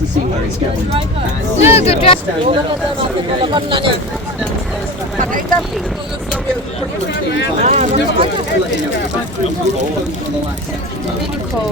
to see where it's going. No, good drive.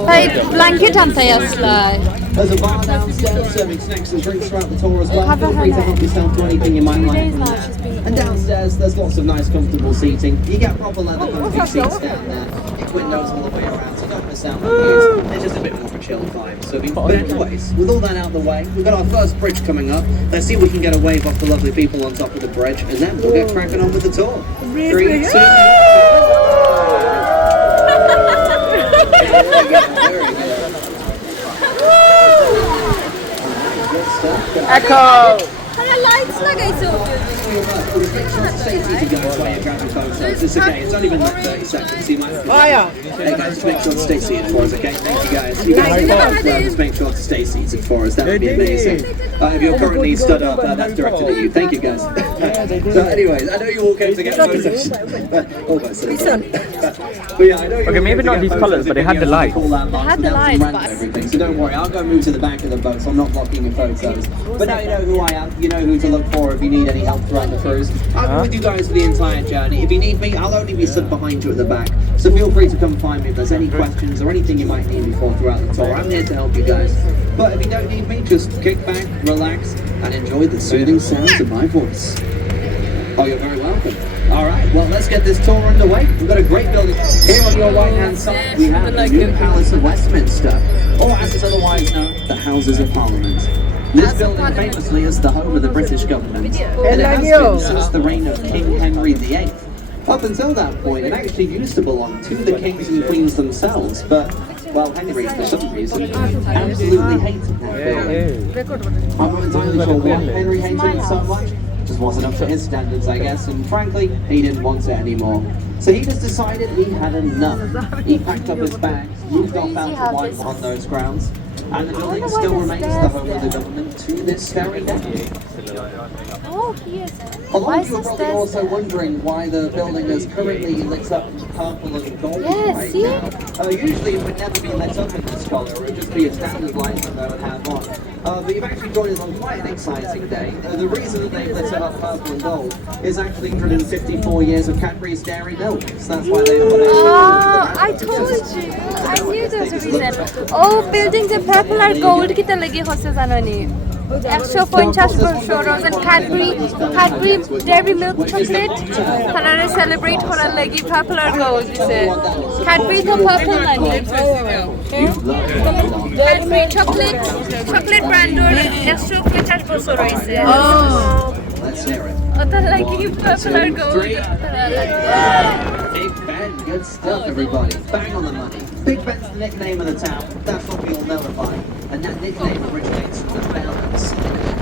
Hey, blanket anta jaslar. There's a bar downstairs serving snacks and drinks throughout the tour as well. Feel free to help yourself to anything you might like from there. And downstairs, there's lots of nice, comfortable seating. You get proper leather comfy seats down there. Big windows all the way around, so don't miss out on views. It's just a bit more of a chill vibe. But anyways, with all that out of the way, we've got our first bridge coming up. Let's see if we can get a wave off the lovely people on top of the bridge, and then we'll get cracking on with the tour. 3, 2, 1. Echo! Lights লাগাইছো It's okay, it's only been like 30 seconds, so you might have to... Hey guys, just make sure to stay seated for us, okay? Thank you guys. You guys just make sure to stay seated for us, that would be amazing. If you're currently stood up, that's directed at you. Thank you guys. So anyways, I know you all came to get photos. But yeah, I know you Okay, maybe not these colours, but they had the lights. They had the lights, but... everything. So don't worry, I'll go move to the back of the boat, so I'm not blocking your photos. But now you know who I am, you know who to look for if you need any help throughout the cruise. I'll be with you guys for the entire journey. If you need me, I'll only be stood behind you at the back. So feel free to come find me if there's any questions or anything you might need me for throughout the tour. I'm here to help you guys. But if you don't need me, just kick back, relax, and enjoy the soothing sounds of my voice. Oh, you're very welcome. Alright, well let's get this tour underway. We've got a great building. Here on your right hand side we have the new Palace of Westminster, or as it's otherwise known, the Houses of Parliament. This building famously is the home of the British government, and it has been since the reign of King Henry VIII. Up until that point, it actually used to belong to the kings and queens themselves, but, well, Henry, for some reason, absolutely hated that building. I'm not entirely sure why Henry hated it so much. Just wasn't up to his standards, I guess, and frankly, he didn't want it anymore. So he just decided he had enough. He packed up his bags, moved off out to life on those grounds, and the building still remains the home of the government to this very day. Oh, yes. A lot of you are probably also wondering why the building is currently lit up purple and gold right now. Usually it would never be lit up in this colour, it would just be a standard light that they would have on. But you've actually joined us on quite an exciting day. The reason that they lit it up purple and gold is actually 154 years of Cadbury's Dairy Milk. So that's why they put it. Oh, I told you. I knew there was a reason. Oh, building the purple and gold kita lagi hosse janani. 150 বছর and Cadbury Dairy Milk chocolate তারা celebrate করার লাগি purple and gold দিছে Cadbury তো purple নানি Cadbury chocolate brand ওর 150 বছর হইছে Let's hear it. ওটা লাগি purple and gold Big Ben, good stuff everybody. Bang on the money. Big Ben's the nickname of the town. That's what we all know it by. And that nickname originates from the bell inside of it.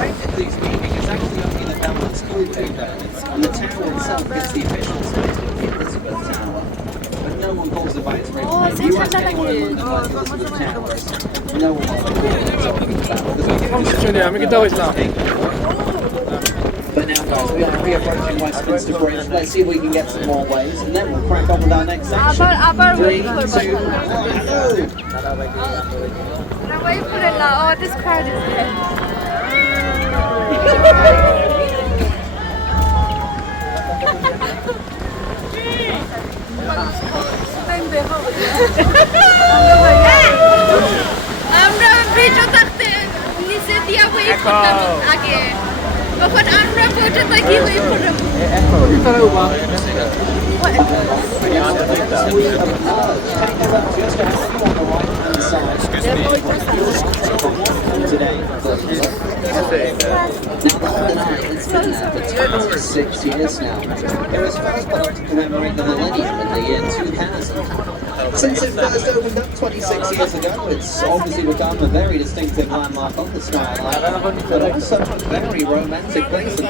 Technically speaking, it's actually only the bell that's called Big Ben. And the tower itself gets the official title of the Elizabeth Tower. But no one calls it by its original name. You ask anyone in London what Elizabeth Tower is, no one will know what we're talking about. But now guys, we are re-approaching Westminster Bridge. Let's see if we can get some more waves, and then we'll crack on with our next section. 3, 2, 1, hello! wait for it now. Oh, this crowd is there. আমরা video করতে নিচে দিয়া wait করতাম আগে তখন আমরা photo তাকি wait করতাম Today, it's been there for 6 years now. It was first built to commemorate the millennium in the year 2000. Since it first opened up 26 years ago, it's obviously become a very distinctive landmark on the skyline, but also a very romantic place to be.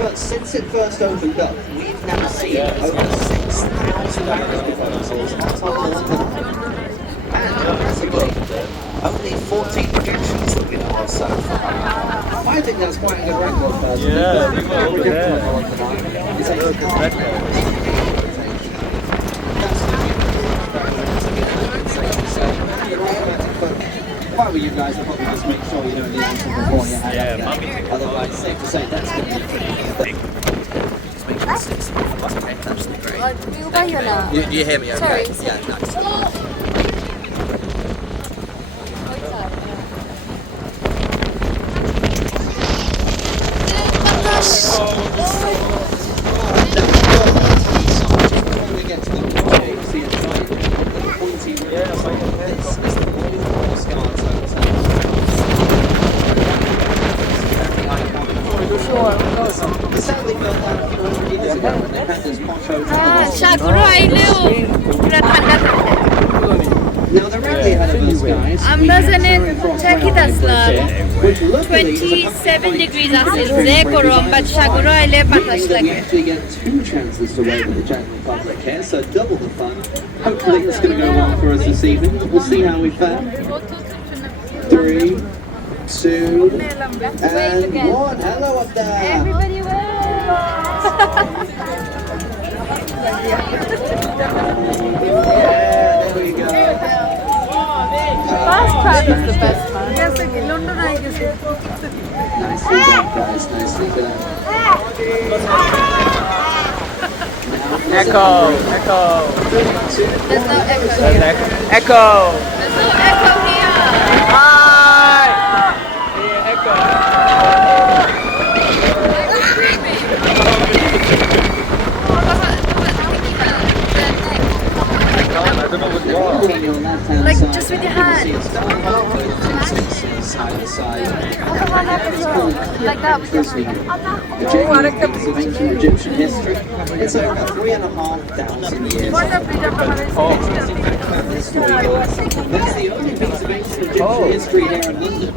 But since it first opened up, we've now seen over 6,000 marriage proposals on top of London. And impressively, only 14 rejections that we know of so far. I think that's quite a good record, personally. If I were you guys, I'd probably just make sure you know the answer before you head up again. Otherwise, safe to say that's going to be pretty Just make sure it's 6. Okay, that's great. You hear me okay? Sorry. Yeah, nice. Before we get to the see it right, the pointy this is the Royal Scars Hotel. It sadly felt like a few hundred years ago when they had this posh hotel. সাগরও আইলেও পুরা ঠান্ডা থাকে Now they're really ahead of us, guys. আমরা জানেন চাকিত আসলাম 27 degrees আছে যে গরম but সাগরও আইলে বাতাস We লাগে actually get 2 chances to wave at the Czech Republic here, so double the fun. Hopefully it's going to go well for us this evening. We'll see how we fare. 3, 2, and 1. Hello up there. everybody wave Yeah, there we go. fast travel is the best one Nicely done, guys. Nicely done. Echo, echo. there's no echo There's here echo. there's no echo here Hi. Yeah, echo. I don't know what's wrong. Looking on that hand Like, side, just with your you can hand. see it's starting to go side to side. like that with your hand The genuine piece of ancient Egyptian history. It's over 3,500 years. That's the only piece of ancient Egyptian history here in London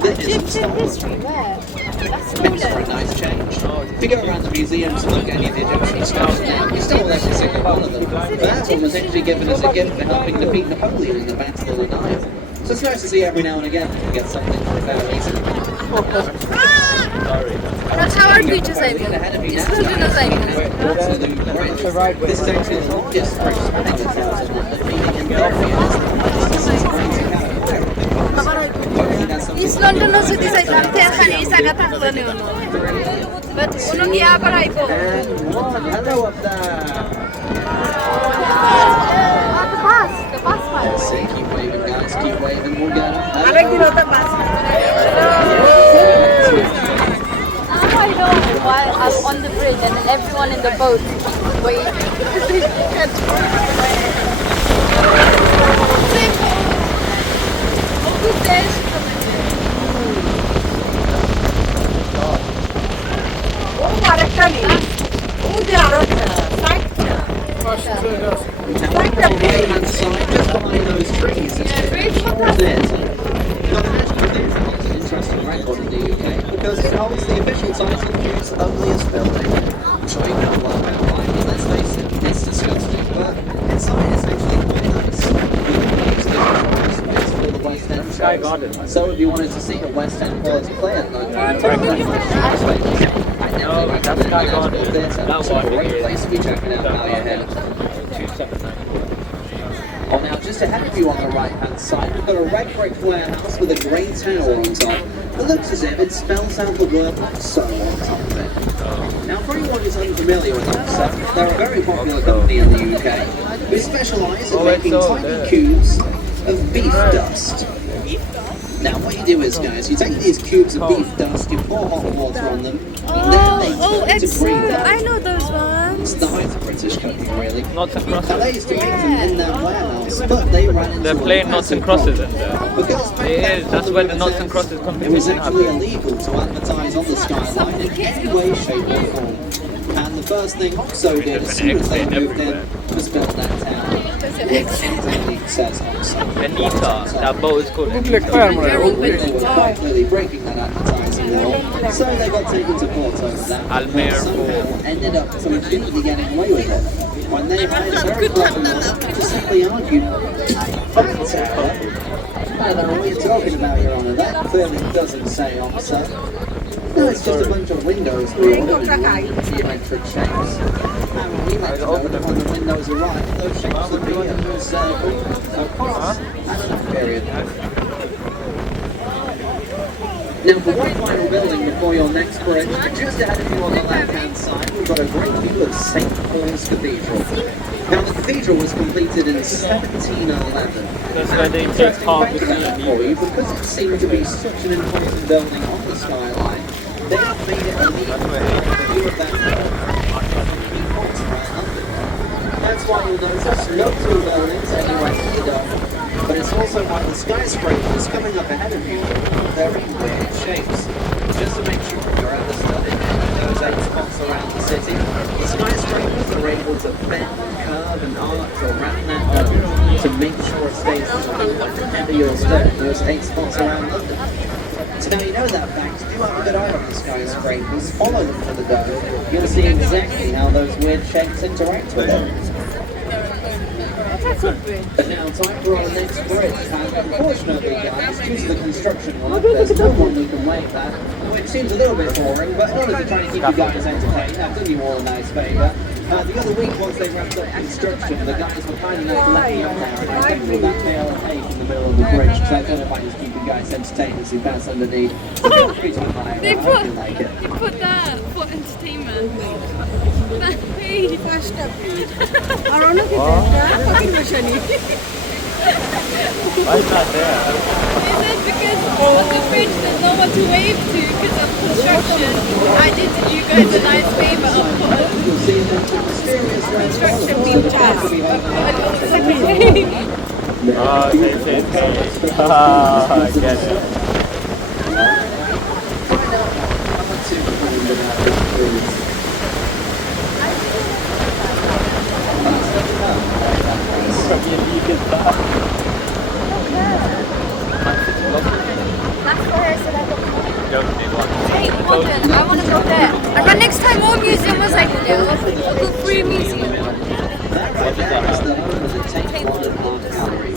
that isn't Egyptian stolen. history where that's Makes for a stolen nice change. If you go around the museums and look at any of the Egyptian stuff, you stole every single one of them. But that one was actually given as a gift for helping defeat Napoleon in the Battle of the Nile. So it's nice to see every now and again that you get something for a better reason. that's how our beaches I think Ahead of you it's now. still gonna say Absolute bridge. This is actually the longest bridge spanning the Thames in London, meaning in theory it is the fastest train to Canada. Hopefully that's something East London যদি যাইতাম তে খালি জায়গা থাকলো না but কোনো গিয়া আবার আইবো And 1. Hello up there. the bus one Let's see, keep waving, guys. Keep waving. We'll get up. Now I know why I'm on the bridge and everyone in the boat wait. Right-hand side, just behind those trees. It's there. Now, the National Theatre holds an interesting record in the UK because it holds the official title Europe's ugliest building. I'm sure you know a lot about why, but let's face it, it's disgusting. But inside it's actually quite nice. It's the space for the West End Sky shows. Garden. So if you wanted to see a West End quality play at night, turn that space. No, that's Sky Garden. That It's a one great is- place to be checking out while you're here. 279. Oh, now just ahead of you on the right-hand side, we've got a red brick warehouse with a grey tower on top. It looks as if it spells out the word so on top of it. Now, for anyone who's unfamiliar with Oxo, they're a very popular company in the UK who specialise in making tiny cubes of beef dust. Now, what you do is, guys, you take these cubes of beef dust, you pour hot water on them, and then they turn to green dust. I know those ones. It's the height of British cooking, really. Knots and Now, crosses. they used to make them in their warehouse, but they ran into They're a playing knots and massive crosses problem. in there. Because back It then is, on that's the where the River knots and Thames, crosses it was competition actually happened. illegal to advertise on the skyline in any way, shape or form. And the first thing Oxo did as soon as they moved in was build that town. Which indeed says Oxo. Anita, that boat is called Anita. They were quite clearly breaking that advertising law, so they got taken to court over that. Almere But somehow ended up legitimately getting away with it. When they hired a very clever lawyer to simply argue, fuck the tower. I don't know what you're talking about, Your Honour. That clearly doesn't say Oxo. No, it's just a bunch of windows with geometric shapes. And we make sure that when the windows arrive, those shapes would be a circle, a cross, and an up period. Now, the white vinyl building before your next bridge, just ahead of you on the left-hand side, we've got a great view of St. Paul's Cathedral. Now, the cathedral was completed in 1711. That's why they take part with For you, because it seemed to be such an important building on the skyline, they have made it a leading view of that building. That's why you'll notice no two buildings anywhere to go. But it's also why the skyscrapers coming up ahead of you are very weird shapes. Just to make sure you're understanding those 8 spots around the city, the skyscrapers are able to bend, curve and arch around that dome to make sure it stays under your step, those 8 spots around London. So now you know that fact, do have a good eye on the skyscrapers, follow them to the dome, you'll see exactly how those weird shapes interact with it. But now time for our next bridge, and unfortunately guys, due to the construction work, there's no one who can wave that, which seems a little bit boring, but in order to try and keep you guys entertained, I've done you all a nice favour. The other week, once they wrapped up construction, the guys were kind enough to let me up there and I kept with that nail and tape in the middle of the bridge, so I don't know if I just keep you guys entertained as you pass underneath. So feel free to admire it, I hope you like it. They put that for entertainment. Why is that there? They said because on the bridge there's no one to wave to because of construction. I did you guys a nice favor of putting construction features. Oh, they I get it. Hey, Morgan, I want to go there. And the next time more museum was like, go free museum.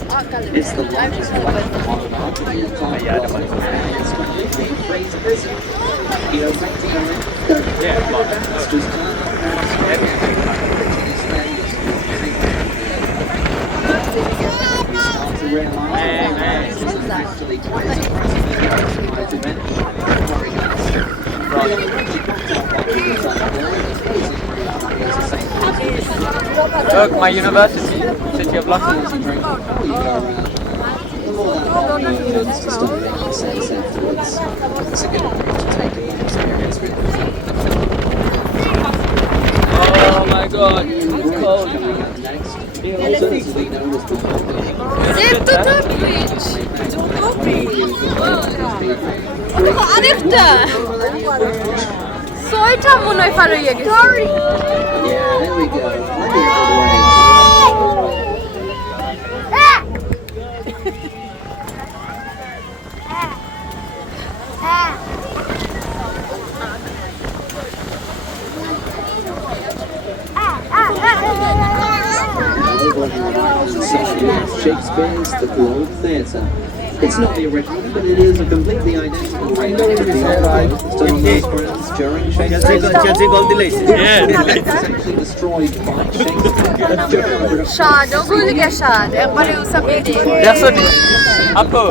Art gallery. It's the largest collection of modern art in the entire world. It's completely free to visit. You don't have to go in. It's just we start to realise this is actually quite a surprisingly event. Don't worry guys. Look, my university, City of London. Oh my god, it's cold. আরেকটা ছয়টা মনে হয় পার হয়ে গেছে Yeah, there we go. Shakespeare's The Globe Theatre. It's not the original, but it is a completely identical remake of the old play that's done on those grounds during Shakespeare's It's actually destroyed by Shakespeare. Shad, ওগুলো কি shad একবারে ওসব দিয়ে দেখছো নি আপু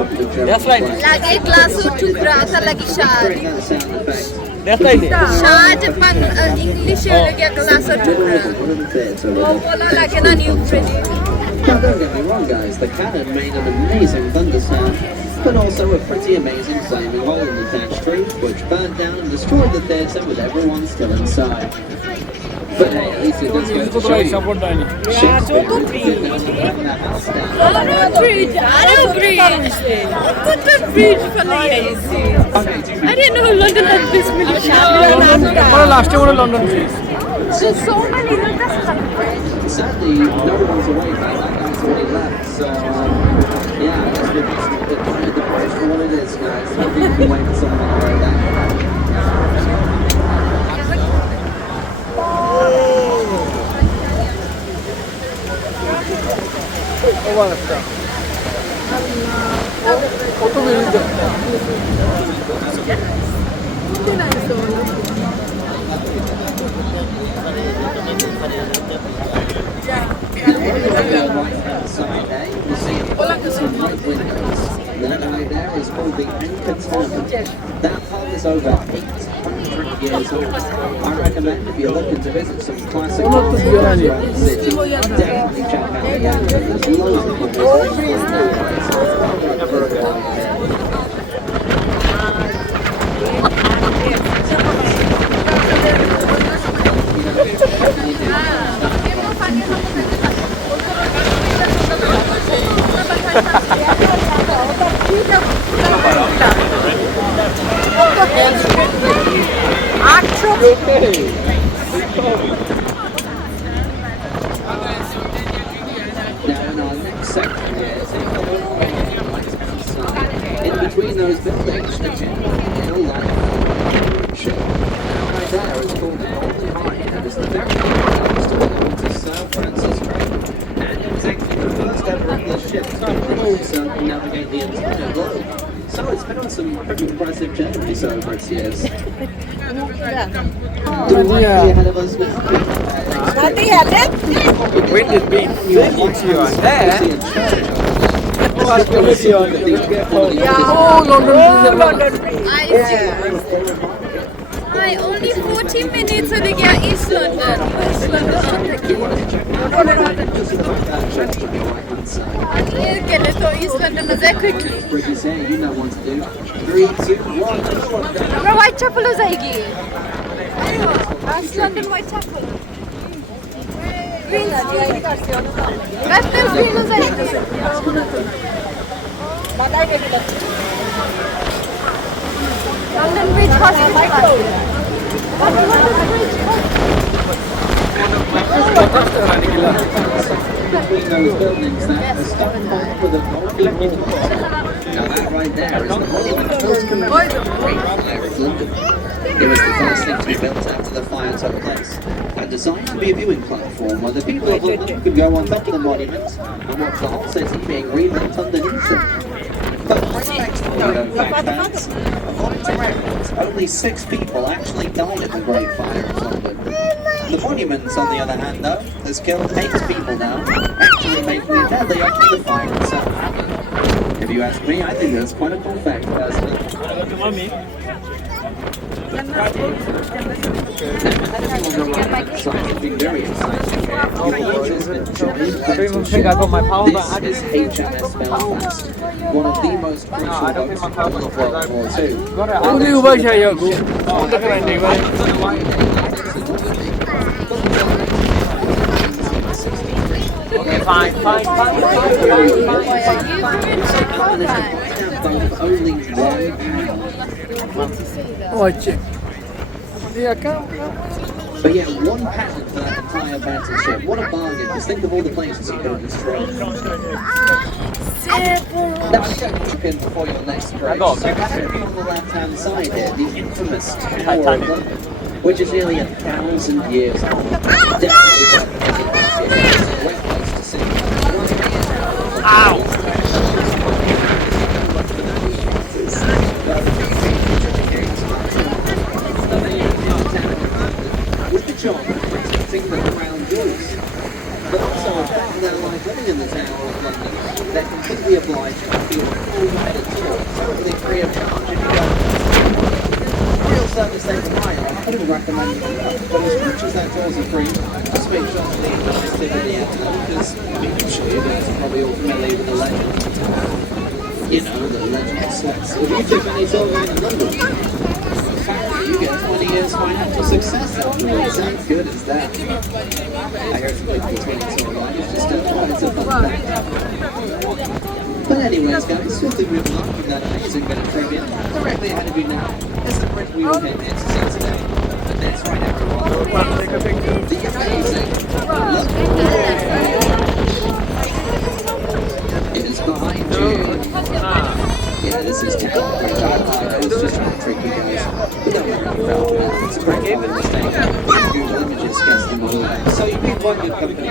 দেখলাই নি লাগে গ্লাস টুকরা আছে লাগি shad Hearing that sound effect. দেখলাই নি shad pan ইংলিশে লাগে গ্লাস টুকরা ও বলা লাগে না new friend Now don't get me wrong guys, the cannon made an amazing thunder sound, but also a pretty amazing flaming hole in the thatch roof, which burnt down and destroyed the theatre with everyone still inside. But hey, at least it does go to show you Shakespeare did know to burn that house down. Arrow bridge put the bridge for the I didn't know London had this many পরে লাস্টে মনে London Bridge so many Sadly, no one's awake. That guy's already left. So, yeah, I guess we're just admire the bridge for what it is, guys. Maybe you can wait for someone to write that. Right hand side there, you can see some great windows. That right there is called the Anchor Tavern. That pub is over 800 years old. I recommend if you're looking to visit some classic pubs around the city, definitely check out the Anchor. There's loads of Now in our next section here, in between those buildings, the hill light ship. Right there is called the Golden Pine, and it's the very close to San Francisco. And it was actually the first ever English ship to circumnavigate the entire globe. So it's been on some pretty impressive journeys over its years. Directly ahead of us was When did we think you are there? I only 40 minutes to get East London. West London you get it to East London very quickly. you know what to do. 3, 2, 1. Whitechapel हो जाएगी. East London Whitechapel. Green West Green हो जाएगी. London Bridge Hospital. Between those buildings, that the stone wall with a golden ball. Now that right there is the monument to the Great Fire of London. It was the first thing to be built after the fire took place, and designed to be a viewing platform where the people of London could go on top of the monument and watch the whole city being rebuilt underneath them. But what's next for facts? According to records, only 6 people actually died at the Great Fire of London. The monument, on the other hand, though, has killed 8 people now, actually making it deadly up to the fire itself. If you ask me, I think that's quite a cool fact, personally. Something very exciting. This is HMS Belfast, one of the most crucial boats of World War II. Okay, fine. Only But yeah, 1 patent for that entire battleship. What a bargain. Just think of all the places you could have destroyed. Now, chicken before your next break. So directly on the left-hand side here, the infamous Tower of London, which is nearly 1,000 years old. Definitely worth visiting this year. It's a great place to see. Ow! The crown jewels. But also, apart their life living in the Tower of London, they're completely obliged to feel a full guided tour, totally free of charge. If you go real service they provide, I couldn't recommend it enough. But as much as that tours are free, just make sure to leave the activity out there, because I'm sure you guys are probably all familiar with the legend. You know, the legend of sweats. If you took any silver in London, you get 20 years financial success afterwards. How good is that? I heard some people 20 silver. It's just it's a fun fact. But anyways, guys, swiftly moving on from that amazing bit of trivia, directly ahead of you now is the bridge we all came here to see today. And that's right, everyone. The amazing It is behind you. Yeah, this is Town Bridge. I was just trying to trick you guys. But don't worry about that. It's a great fun mistake. Google Images gets them all out. So you need one good company.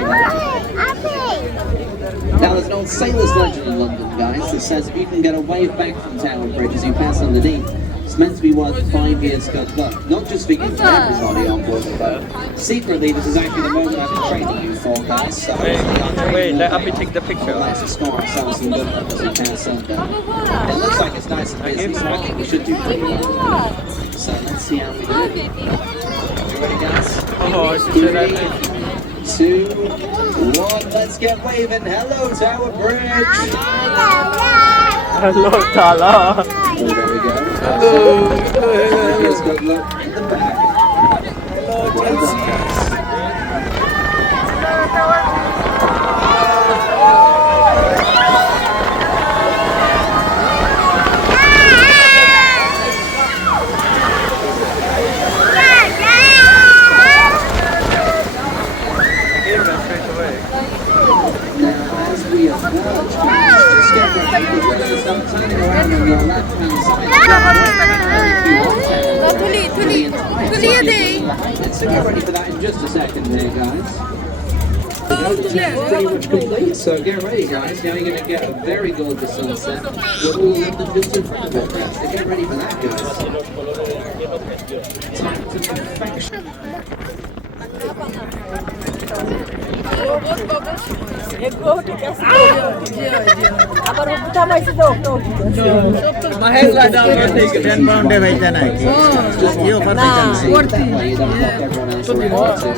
Now there's an old sailor's legend in London, guys, that says if you can get a wave back from Tower Bridge as you pass underneath, It's meant to be worth 5 years good luck, not just for you, for everybody on board the boat. Secretly, this is actually the moment I've been training you for, guys. So Wait, let me take the picture. let's just score ourselves some good luck as we can someday. It looks like it's nice and busy, so I think we should do pretty well. So let's see how we do. You ready, guys? Oh, I should say that. 2, 1, let's get waving. Hello, Tower Bridge. Hello, Tala. Oh, there we go. Here's good luck in the back. Well done, guys. Now, as we approach, just get ready to start turning around on your left-hand side. So get ready for that in just a second here, guys. The team is pretty much complete, so get ready, guys. Now you're going to get a very gorgeous sunset. We're all London just in front of it now, so get ready for that, guys. Time to perfection. Mahela down take 10 pound bhai na ki. Yo That way you don't block everyone else around too.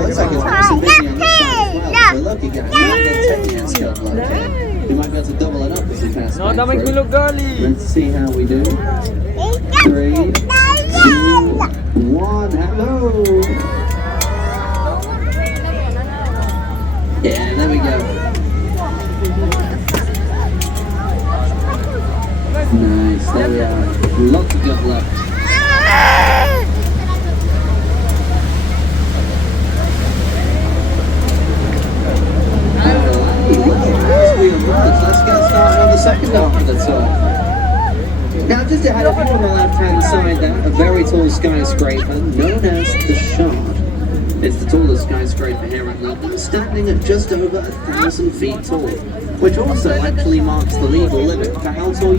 Looks like it's nice and busy on this side as well. So lucky guys, you might get 10 years good luck. We might be able to double it up as we pass No, back daming through. kulog gali. Let's see how we do. 3, 2, 1. Hello. Yeah, there we go. Nice, there we are. Lots of good luck. Let's get started on the second half of the tour. Now, just ahead of you on the left-hand side there, a very tall skyscraper known as the Shard. It's the tallest skyscraper here in London, standing at just over 1,000 feet tall, which also actually marks the legal limit for how tall you